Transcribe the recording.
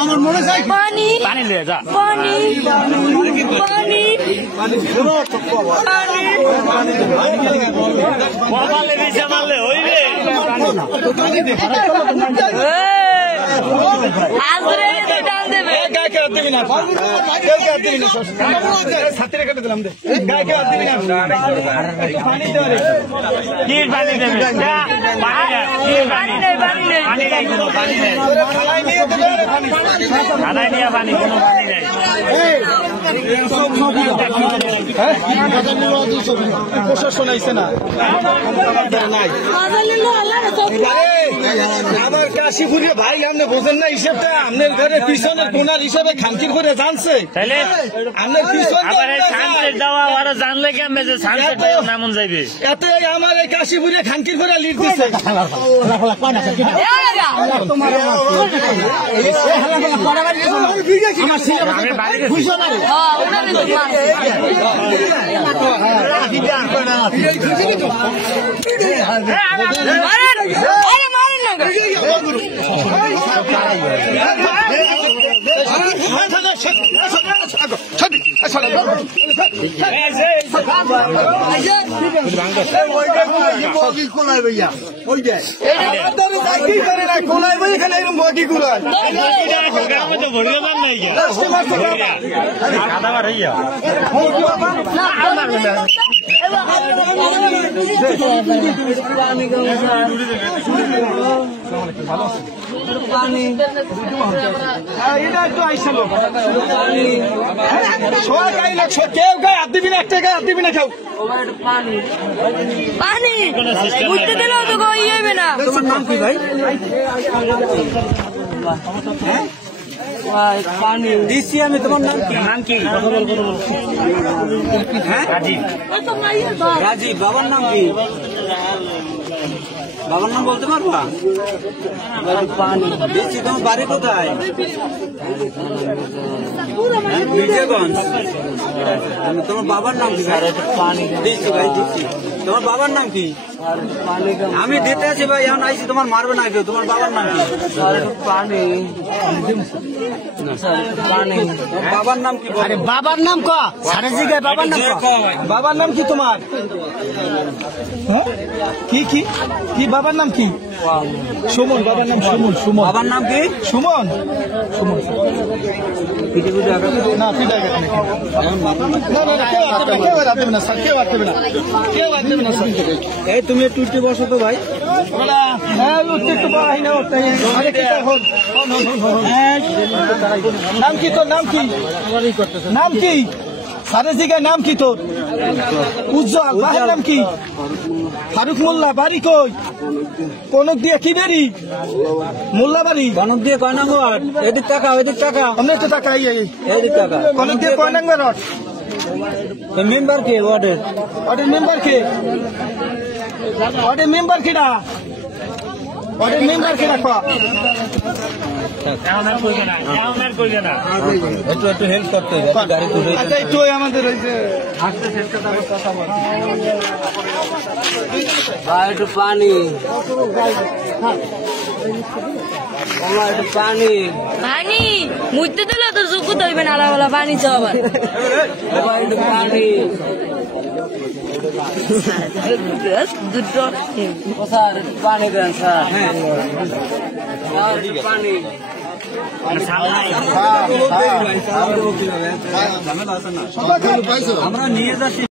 আমার মনে চাই পানি পানি লয়ে যা পানি পানি মারলে দিছে মারলে হইবে আজরে তো ডাল দেবে গায়ে কে দিবি না কেউ কে দিবি না ছাত্রে কেটে দিলাম দে গায়ে কে দিবি না পানি দে রে কি পানি দেবে পানি নেই পানি নেই পানি নেই কোনো পানি নেই খালাই নিয়ে দে রে পানি খালাই নিয়ে পানি কোনো পানি নেই প্রশাসন আইছে না নাই আমার কাশীপুরে ভাই আপনি বোঝেন না হিসেবটা আপনার ঘরে পিছনের কোনার হিসাবে খামকির করে জানছে তাহলে আপনার পিছন আবার এই সানসেট দেওয়া ওরা জানলে কেমনে যে সানসেট দেওয়া নামন যাইবে এত আমার এই কাশীপুরে খামকির করে লিড দিচ্ছে আমি বাড়ি গেছি কেউ গায়ে হাত দিবি না একটা গায়ে হাত দিবি না কেউ পানি বুঝতে দিলেও তো গই হইবে না তোমার নাম কি ভাই পানি দিচ্ছি আমি তোমার নাম কি নাম কি রাজীব বাবার নাম কি বাবার নাম বলতে পারবা পানি দিচ্ছি তোমার বাড়ি কোথায় মির্জাগঞ্জ তোমার বাবার নাম কি পানি দিচ্ছি ভাই দিচ্ছি তোমার বাবার নাম কি পানি আমি দিতে আছি ভাই এখন আইছি তোমার মারবে না কেউ তোমার বাবার নাম কি পানি পানি বাবার নাম কি আরে বাবার নাম ক সারা জায়গায় বাবার নাম ক বাবার নাম কি তোমার কি কি কি বাবার নাম কি সুমন বাবার নাম সুমন সুমন বাবার নাম কি সুমন সুমন না পিটা গেছে না স্যার কেউ আসবে না কেউ আসবে না স্যার এই তুমি একটু উঠতে বসো তো ভাই হ্যাঁ উঠতে একটু বড়াই না নাম কি তোর নাম কি নাম কি সারে জিগায় নাম কি তোর উজ্জ্বল বাবার নাম কি ফারুক মোল্লা বাড়ি কই কনক দিয়ে কি বাড়ি মোল্লা বাড়ি কনক দিয়ে কয় নাম্বার এদিক টাকা ওইদিক টাকা অনেক তো টাকা এদিক টাকা কনক দিয়ে কয় নাম্বার মেম্বার কে ওয়ার্ডের ওয়ার্ডের মেম্বার কে ওয়ার্ডের মেম্বার কেডা ওয়ার্ডের মেম্বার কেডা কো একটু একটু হেল্প করতে হবে গাড়ি তুলে আচ্ছা একটু আমাদের ওই যে আসতে শেষ কথা বল ভাই একটু পানি একটু পানি পানি মুইতে দিলে তো চুকুত হইবে না আলাদা পানি চাওয়ার একটু পানি স্যার পানি দেন স্যার পানি আমরা নিয়ে যাচ্ছি